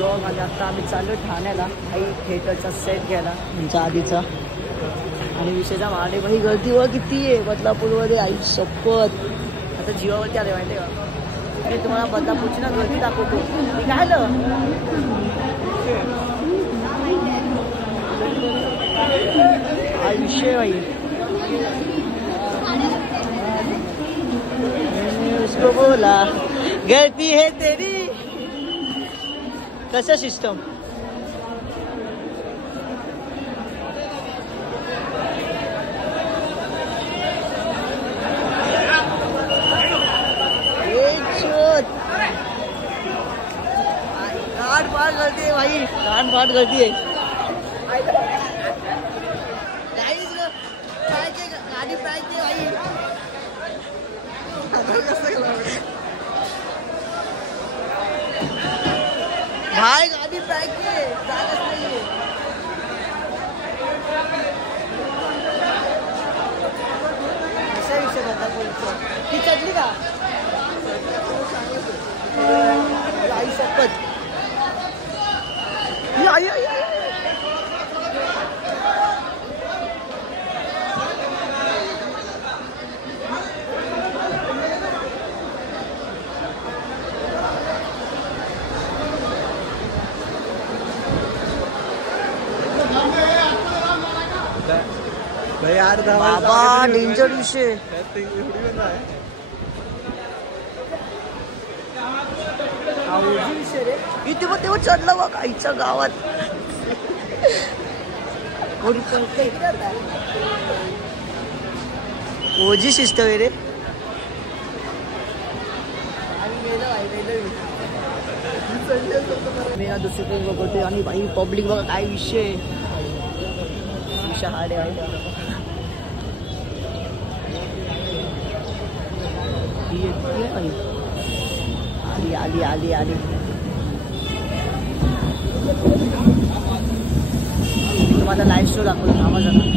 ब्लॉग. आणि आता आम्ही चाललो ठाण्याला काही थिएटरचा सेट घ्यायला तुमच्या आधीचा. आणि विषयचा वाढे भाई गर्दी व किती आहे बदलापूरमध्ये. आई शपथ आता जीवावरती आले माहिती का. अरे तुम्हाला बदलापूरची ना गर्दी दाखवतो. मी काय आलं विषय भाई. उसको बोला गलती है तेरी. कसं सिस्टम काट पाट करती है भाई. काट पाट करती है गाड़ी प्राइस दे भाई. भाई गाड़ी पैक के ऐसा विषय करता बोलतो ती चढली का आई शपथ. बाबा डेंजर विषय. इथे मग तेव्हा चढलं बघ आईच्या गावात. ओजी शिस्त रे. मी ना दुसरीकडे बघतोय आणि बाई पब्लिक बघा काय विषय. शहाडे आहे आली आली आली आली. तुम्हाला लाईव्ह शो दाखवतो थांबा जरा.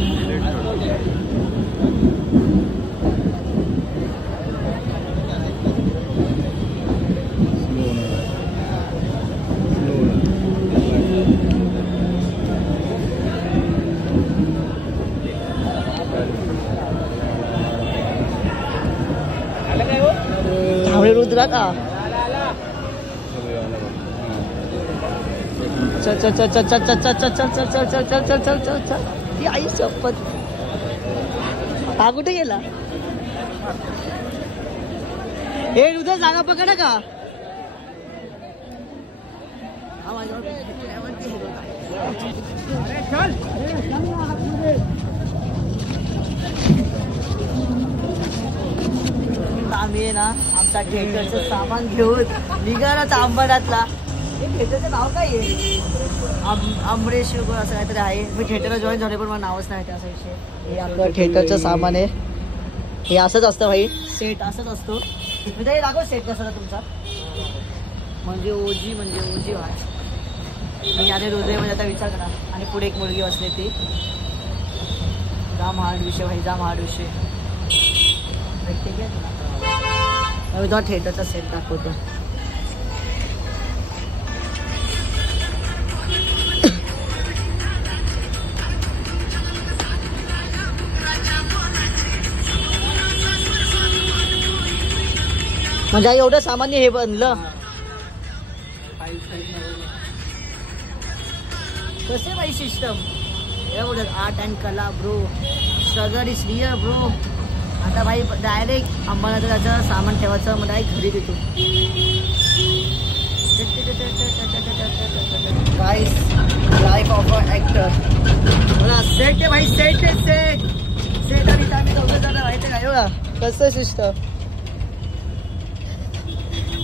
रुद्रा का चल चल चल चल चल चल चल चल चल चल चल चल चल चल चल चल. ती आई शपथ. हा कुठे गेला. हे रुद्र जागा पकडा का. आम्ही ना आमचा थिएटरचं सामान घेऊन निघाला तांबडातला. हे थिएटरचं नाव काय आहे. अमरेश असं काहीतरी आहे. मी थिएटरला जॉईन झाले पण मला नावच नाही असा विषय. हे आपलं थिएटरचं सामान आहे. हे असंच असतं भाई. सेट असंच असतो. मी तरी दाखव सेट कसा तुमचा. म्हणजे ओजी वाच. मी आणि हृदय म्हणजे आता विचार करा. आणि पुढे एक मुलगी बसली ती. जाम हार्ड विषय भाई. जाम हार्ड विषय. ठीक आहे मी तुला थिएटरचा सेट दाखवतो. म्हणजे एवढं सामान्य हे बनलं. कसे भाई सिस्टम एवढं आर्ट अँड कला bro. Struggle is real bro. आता भाई डायरेक्ट आम्हाला तर त्याचं सामान ठेवायचं मग डायरेक्ट घरी देतो. Guys life of a actor. मला सेट आहे भाई. सेट आहे सेट. सेट आणि आम्ही दोघं जण माहिती काय बघा कसं सिस्टम.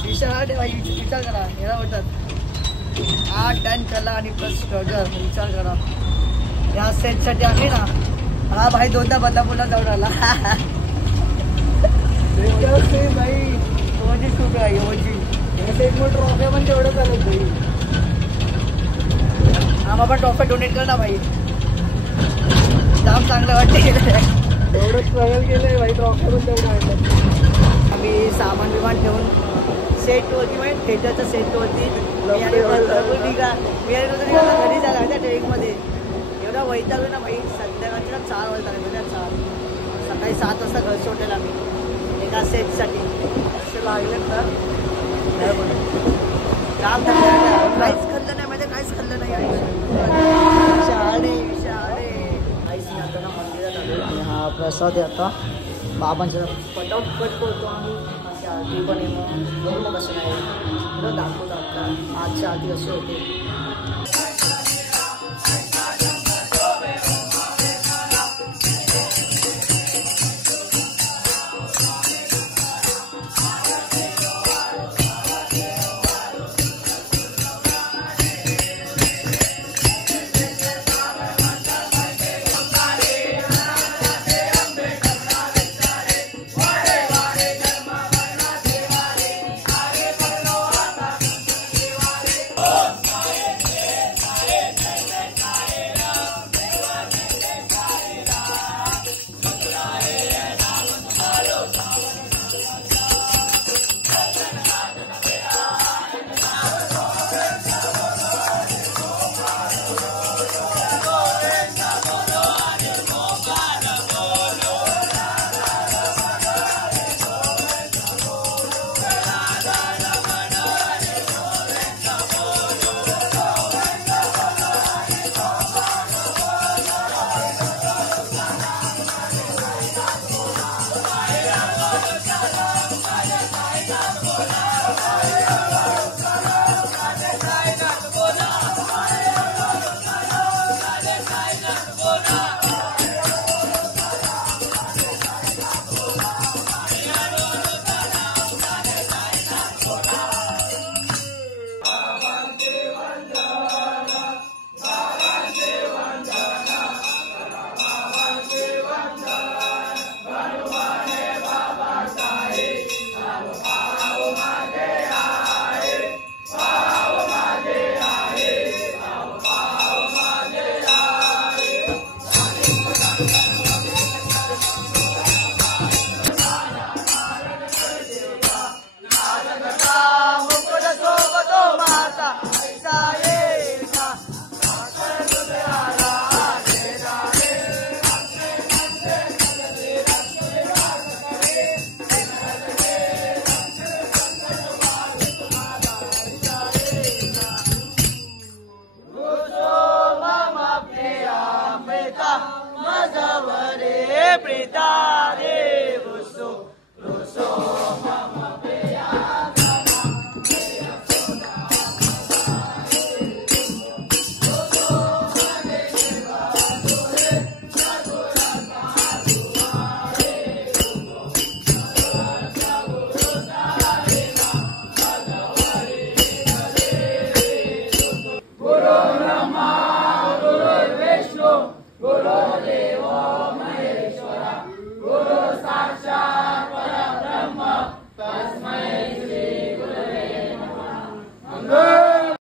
विचार भाई विचार करा. याला म्हणतात आर्ट अँड कला आणि प्लस स्ट्रगल. विचार करा या सेटसाठी आम्ही ना. हा भाई दोनदा बदलापूरला जाऊन आला. भाई ओजी खूप आहे. ओजी एक मोठं ट्रॉफी पण तेवढं चालत भाई. हा बाबा ट्रॉफी डोनेट कर ना भाई. जाम चांगलं वाटते. एवढं स्ट्रगल केलंय भाई. ट्रॉफी पण तेवढं आहे. आम्ही सामान बिमान ठेवून सेटवरती म्हणजे थिएटरच्या सेटवरती मी आणि प्रफुल निघा मी आणि प्रफुल निघाला घरी झाला त्या ट्रेकमध्ये एवढा वैताग ना बाई संध्याकाळची ना 4 वाजता म्हणजे 4 सकाळी 7 वाजता घर सोडलेला आम्ही एका सेटसाठी असं लागलं तर काम काहीच खाल्लं नाही म्हणजे काहीच खाल्लं नाही शाळे काहीच नाही आता ना मंदिरात आलो आणि हा प्रसाद आहे आता बाबांच्या पटापट करतो आम्ही अशी आरती पण आहे मग बघू मग कसं नाही दाखवतो आता आजची आरती अशी होते